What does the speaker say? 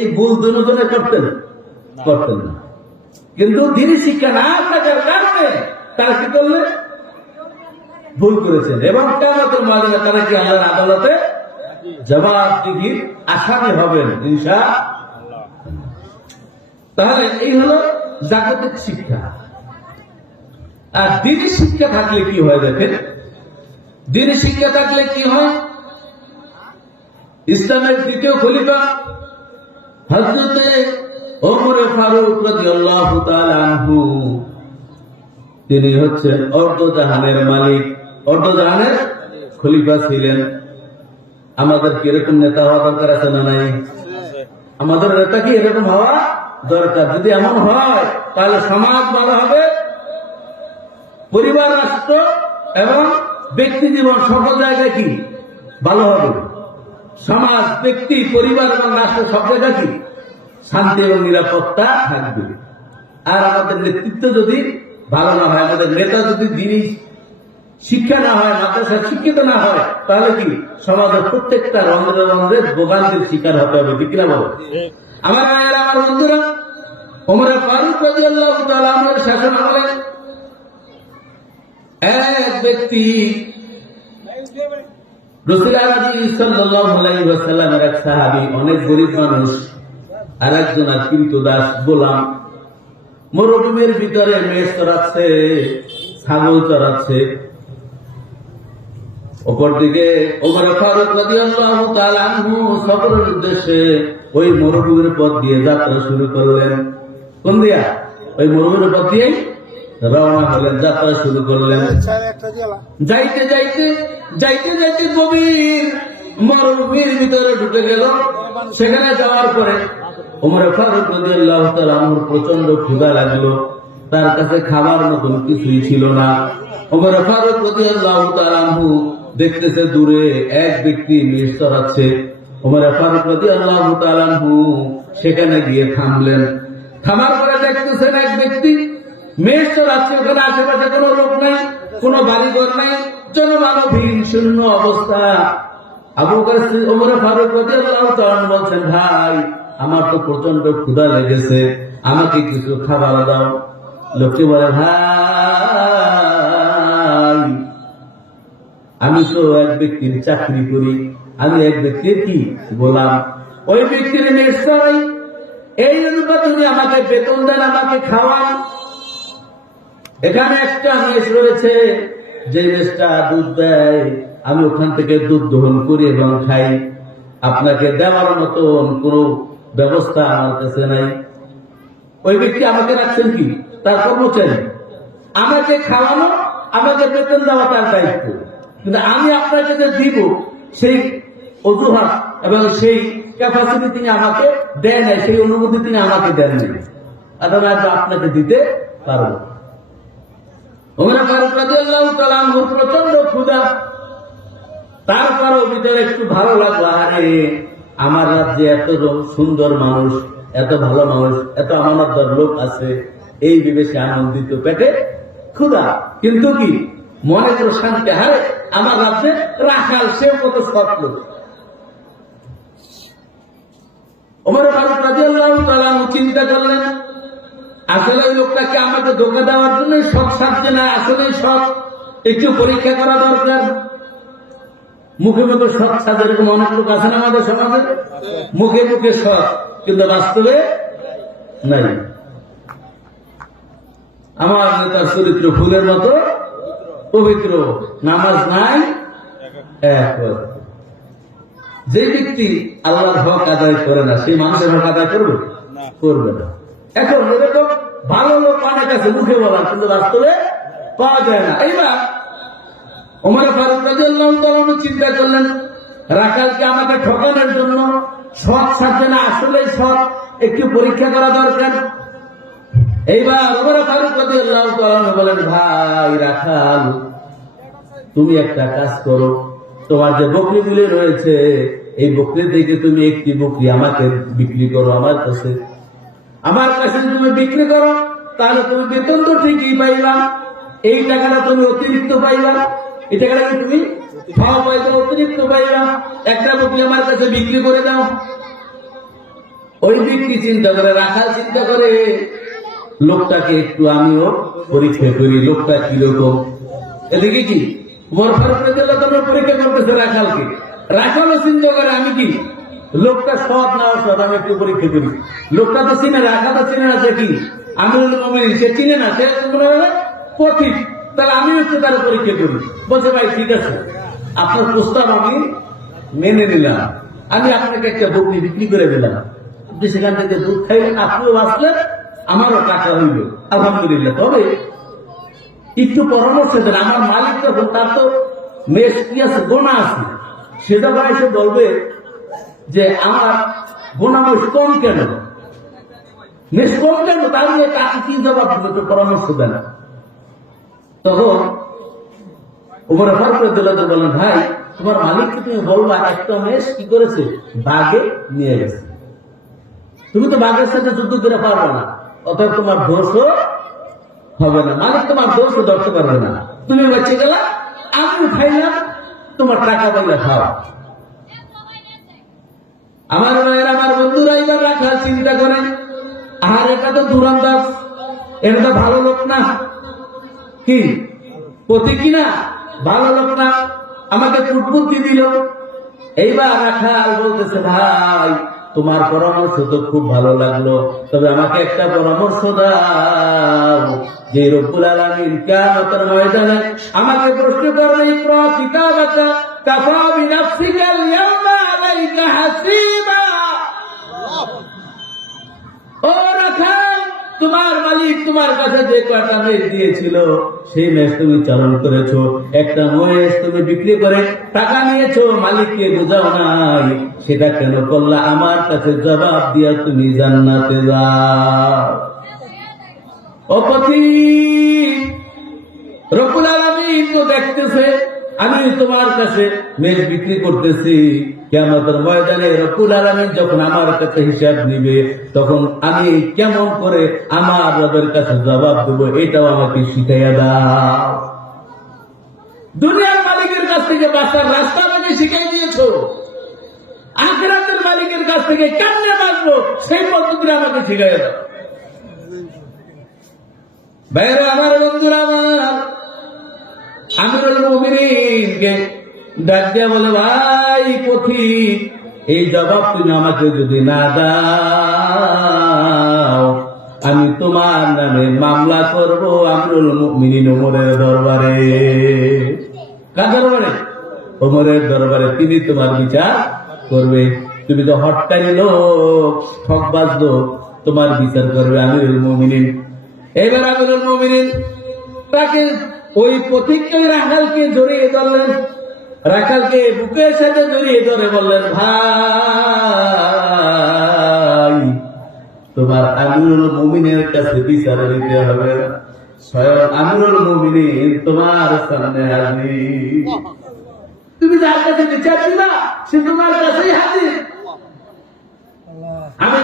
এই ভুল দুজনে করতেন করতেন না, কিন্তু দিনই শিক্ষা না থাকার কারণে তারা কি করলেন? ভুল করেছেন। এবং কিয়ামতের ময়দানে তারা কি আল্লাহর আদালতে জবাবদিহির আসামি হবেন ইনশাআল্লাহ। তাহলে এই হলো জাগতিক শিক্ষা। আর দিনই শিক্ষা থাকলে কি হয় দেখেন, দিনই শিক্ষা থাকলে কি হয়? ইসলামের দ্বিতীয় খলিফা হযরতে ওমর ফারুক রাদিয়াল্লাহু তাআলা আনহু, তিনি হচ্ছেন অর্ধজাহানের মালিক, অর্ধজাহানের খলিফা ছিলেন। আমাদের কি এরকম নেতা হওয়া দরকার আছে না নাই? আমাদের নেতা কি এরকম হওয়া দরকার। যদি এমন হয় তাহলে সমাজ ভালো হবে, পরিবার, রাষ্ট্র এবং ব্যক্তি জীবন সকল জায়গায় কি ভালো হবে। সমাজ, ব্যক্তি, পরিবার এবং রাষ্ট্র সব জায়গায় কি শান্তি এবং নিরাপত্তা থাকবে। আর আমাদের নেতৃত্ব যদি ভালো না হয়, আমাদের নেতা যদি দিনই শিক্ষা না হয়, মাদ্রাসায় শিক্ষিত না হয়, তাহলে কি সমাজের প্রত্যেকটা রন্ধ্রে রন্ধ্রে ভোগান্তির শিকার হতে হবে। ঠিক না বলো? আমার ভাইয়েরা, আমার বন্ধুরা, ওমর ফারুক রাদিয়াল্লাহু তাআলা আনহুর শাসন আমলে এক ব্যক্তি রাসূলুল্লাহ সাল্লাল্লাহু আলাইহি ওয়াসাল্লামের এক সাহাবী, অনেক গরীব মানুষ, আর একজন কৃতদাস গোলাম, মরুভূমির ভিতরে মেষ চড়াচ্ছে, ছাগল চড়াচ্ছে। অপরদিকে ওমর ফারুক রাদিয়াল্লাহু তাআলা আনহু সফরের উদ্দেশ্যে ওই মরুভূমির পথ দিয়ে যাত্রা শুরু করলেন। কোন দিয়া? ওই মরুভূমির পথ দিয়ে রওনা হলেন, যাত্রা শুরু করলেন। যাইতে যাইতে যাইতে যাইতে গভীর মরুভূমির ভিতরে ঢুকে গেল। সেখানে যাওয়ার পরে ওমর ফারুক রাদিয়াল্লাহু তাআলা আনহুর প্রচন্ড ক্ষুধা লাগলো। তার কাছে খাবার মতন কিছুই ছিল না। ওমর ফারুক রাদিয়াল্লাহু তাআলা আনহু দেখতেছে দূরে এক ব্যক্তি মেষ চড়াচ্ছে। ওমর ফারুক রাদিয়াল্লাহু তাআলা আনহু সেখানে গিয়ে থামলেন। থামার পরে দেখতেছেন এক ব্যক্তি মেষ চড়াচ্ছে, ওখানে আশেপাশে কোনো লোক নাই, কোনো বাড়িঘর নাই, জনমানবহীন শূন্য অবস্থা। আবু বকর ওমর ফারুক রাদিয়াল্লাহু তাআলা আনহু বলছেন, ভাই আমার তো প্রচন্ড ক্ষুধা লেগেছে, আমাকে কিছু খাবার দাও। লোকটি বলে, ভাই আমি তো এক ব্যক্তির চাকরি করি, আমি এক ব্যক্তির কি গোলাম, ওই ব্যক্তির মেষ চড়াই, এই অনুপাতে তুমি আমাকে বেতন দেন, আমাকে খাওয়ান। এখানে একটা মেষ রয়েছে, যে মেষটা দুধ দেয়, আমি ওখান থেকে দুধ দহন করি এবং খাই। আপনাকে দেওয়ার মতন কোন ব্যবস্থা আমার কাছে নাই। ওই ব্যক্তি আমাকে রাখছেন কি তার কর্মচারী, আমাকে খাওয়ানো, আমাকে বেতন দেওয়া তার দায়িত্ব। কিন্তু আমি আপনাকে যে দিব সেই অজুহাত এবং সেই ক্যাপাসিটি তিনি আমাকে দেন নাই, সেই অনুমতি তিনি আমাকে দেন নাই, আপনাকে দিতে পারবো। ওমর ফারুক রাদিয়াল্লাহু তাআলা আনহুর প্রচন্ড ক্ষুধা, তারপরও ভিতরে একটু ভালো লাগলো, আরে আমার রাজ্যে এত সুন্দর মানুষ, এত ভালো মানুষ, এত আমানতদার লোক আছে, এই বিবেশে আনন্দিত, পেটে ক্ষুধা, কিন্তু কি মনে করে শান্তি, হারে আমার রাজ্যে রাখাল, সে কত সৎ লোক। ওমর ফারুক রাদিয়াল্লাহু তাআলা আনহু চিন্তা করলেন, আসলে ওই লোকটাকে আমাকে ধোঁকা দেওয়ার জন্য সৎ সাজছে না, আসলে সৎ, একটু পরীক্ষা করা দরকার। মুখে মুখে সৎ সাজে, এরকম অনেক লোক আছে না আমাদের সমাজে, মুখে মুখে সৎ কিন্তু বাস্তবে নাই। আমার নেতার চরিত্র ফুলের মতো পবিত্র, নামাজ নাই এক। যে ব্যক্তি আল্লাহর হক আদায় করে না, সেই মানুষের হক আদায় করবে করবে না। এখন এরকম ভালো লোক অনেক আছে, মুখে বলার, কিন্তু বাস্তবে পাওয়া যায় না। এইবার ওমর ফারুক রাদিয়াল্লাহু তাআলা আনহু চিন্তা করলেন, রাখালকে আমাকে ঠকানোর জন্য সৎ সাজছে না, আসলে সৎ, একটু পরীক্ষা করা দরকার। এইবার ওমর ফারুক রাদিয়াল্লাহু তাআলা আনহু বলেন, ভাই রাখাল, তুমি একটা কাজ করো, তোমার যে বকরিগুলি রয়েছে, এই বকরি থেকে তুমি একটি বকরি আমাকে বিক্রি করো আমার কাছে। আমার কাছে তুমি বিক্রি করো, তাহলে তুমি বেতন তো ঠিকই পাইবা, এই টাকাটা তুমি অতিরিক্ত পাইবা, এই টাকাটা তুমি খাওয়া পয়সা অতিরিক্ত পাইবা। একটা বকরি আমার কাছে বিক্রি করে দাও। ওই ব্যক্তি চিন্তা করে, রাখাল চিন্তা করে, লোকটাকে একটু আমিও পরীক্ষা করি, লোকটা কিরকম। এদিকে কি উমর ফারুক রাদিয়াল্লাহু তাআলা পরীক্ষা করতেছে রাখালকে, রাখালও চিন্তা করে আমি কি লোকটা সৎ না অসৎ, আমি একটু পরীক্ষা করি। লোকটা তো চিনে, রাখাল তো চিনে না, সে কি আমিরুল মুমিনিন, সে চিনে না, সে পথিক, তাহলে আমি একটু তার পরীক্ষা করি। বলছে ভাই ঠিক আছে, আপনার প্রস্তাব আমি মেনে নিলাম, আমি আপনাকে একটা বকরি বিক্রি করে দিলাম, আপনি সেখান থেকে দুধ খাইলেন, আপনিও বাঁচলেন, আমারও টাকা হইল, আলহামদুলিল্লাহ। তবে একটু পরামর্শ দেন, আমার মালিক তখন তার তো মেষ কি আছে, গোনা আছে, সে যখন এসে বলবে যে আমার গোনা মেষ কম কেন, মেষ কম কেন, তাহলে তাকে কি জবাব দেবে, তো পরামর্শ দেন। তখন ওমর ফারুক রাদিয়াল্লাহু তাআলা বলেন, ভাই তোমার মালিককে তুমি বলবা একটা মেষ কি করেছে, বাঘে নিয়ে গেছে, তুমি তো বাঘের সাথে যুদ্ধ করে পারবে না, অতএব তোমার দোষও হবে না, মালিক তোমার দোষও ধরতে পারবে না, তুমি বেঁচে গেলা, আমি খাইলাম, তোমার টাকা পাইলে খাও। আমার ভাইয়ের, আমার বন্ধুরা এবার রাখার চিন্তা করেন, আর এটা তো দুরান্দাজ, এটা তো ভালো লোক না, কি পথে কিনা ভালো লোক না, আমাকে কুটবুদ্ধি দিল। এইবার রাখাল বলতেছে, ভাই তোমার পরামর্শ তো খুব ভালো লাগলো, তবে আমাকে একটা পরামর্শ দাও, যে রব্বুল আলামিন কিয়ামতের ময়দানে আমাকে প্রশ্ন করবে, ইকরা কিতাবাকা কাফা বিনাফসিকা আল-ইয়াওমা আলাইকা হাসিবা। ও রাখাল, তোমার মালিক তোমার কাছে যে কয়টা মেষ দিয়েছিল, সেই মেষ তুমি চালন করেছো, একটা মহেশ তুমি বিক্রি করে টাকা নিয়েছো, মালিককে বোঝাও নাই, সেটা কেন করলা, আমার কাছে জবাব দিয়া তুমি জান্নাতে যাও। অপতি রব্বুল আলামিন তো দেখতেছে আমি তোমার কাছে মেষ বিক্রি করতেছি, কিয়ামতের ময়দানে রব্বুল আলামিন যখন আমার কাছে হিসাব নিবে, তখন আমি কেমন করে আমার রবের কাছে জবাব দেবো, এটাও আমাকে শিখাইয়া দাও। দুনিয়ার মালিকের কাছ থেকে বাঁচার রাস্তা আমাকে শিখাই দিয়েছো, আখিরাতের মালিকের কাছ থেকে কেমনে বাঁচবো সেই পদ্ধতি আমাকে শিখাইয়া দাও। ভাইরা আমার, বন্ধুরা আমার, আমিরুল মুমিনিনকে ডাক দিয়া বলে, ভাই পথিক, এই জবাব তুমি আমাকে যদি না দাও, আমি তোমার নামে মামলা করব আমিরুল মুমিনিন ওমরের দরবারে। কার দরবারে? ওমরের দরবারে। তিনি তোমার বিচার করবে, তুমি তো হটকারী লোক, ঠকবাজ লোক, তোমার বিচার করবে আমিরুল মুমিনিন। এবার আমিরুল মুমিনিন তাকে ওই পথিককে রাখালকে জড়িয়ে ধরলেন, রাখালকে বুকের সাথে জড়িয়ে ধরে বললেন, ভাই তোমার আমিরুল মুমিনের কাছে বিচার দিতে হবে, স্বয়ং আমিরুল মুমিনিন তোমার সামনে হাজির, তুমি যার কাছে বিচার দিবা সে তোমার কাছেই হাজির। আমি